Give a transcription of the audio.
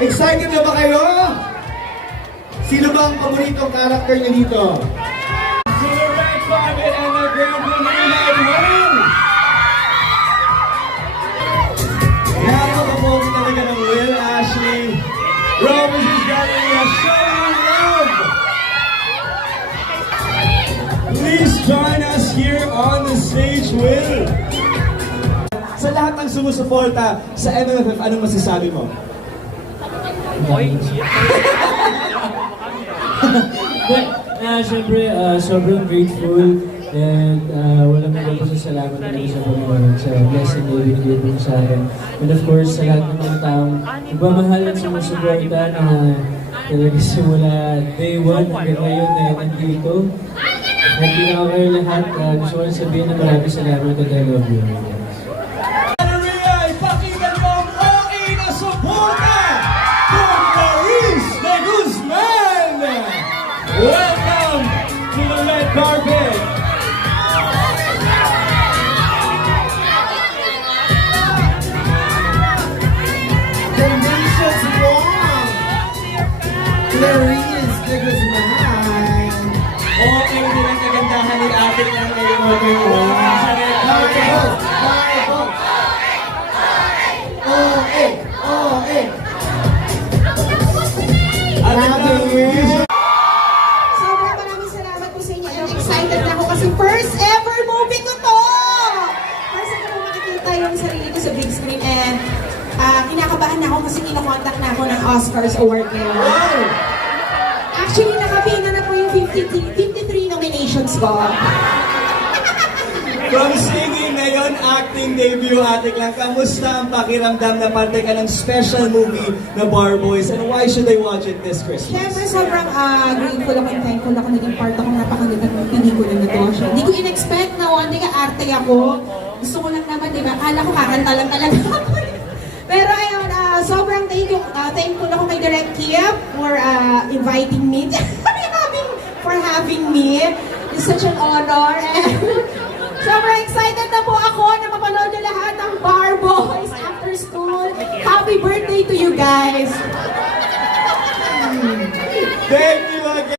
Excited na ba kayo? Sino ba ang paboritong character niyo dito? To the red carpet and the grand premiere win! Napakapogi talaga ng Will Ashley. Rose is Galleria, show your love! Please join us here on the stage, Will! Sa lahat ng sumusuporta sa MMFF, anong masasabi mo? Siyempre, sobrang grateful and walang magpapasalamat na sa Panginoon sa blessing na ibigay po sa akin. And of course, sa lahat ng mga taong nagmamahal at sumusuporta na talaga simula day 1 hanggang ngayon na nandito. At pinaka kayo lahat, gusto ko lang sabihin na maraming salamat at I love you. Welcome to the red carpet! The nation's wrong! Clarice de Guzman! Okay din ang kagandahan ni ate na ngayon mag-iwan sa red carpet! Excited na ako kasi first ever movie ko to! First ever ko makikita yung sarili ko sa big screen and kinakabahan na ako kasi kinokontak na ako ng Oscars award ngayon. Wow! Actually, nakapina na po yung 53 nominations ko. From singing ngayon, acting debut, Ate Clang, kamusta ang pakiramdam na parte ka ng special movie na Bar Boys and why should I watch it this Christmas? Siyempre, sobrang grateful ako and thankful ako naging part ako napakaganda ng pelikula na to. Hindi ko in-expect na one day arte ako. Gusto ko lang naman, di ba? Akala ko kakanta lang talaga ako. Pero ayun, sobrang thankful ako kay Direk Kip for inviting me, for having me. It's such an honor. And sobrang excited na po ako na mapanood niyo lahat ng Bar Boys after school. Happy birthday to you guys! Thank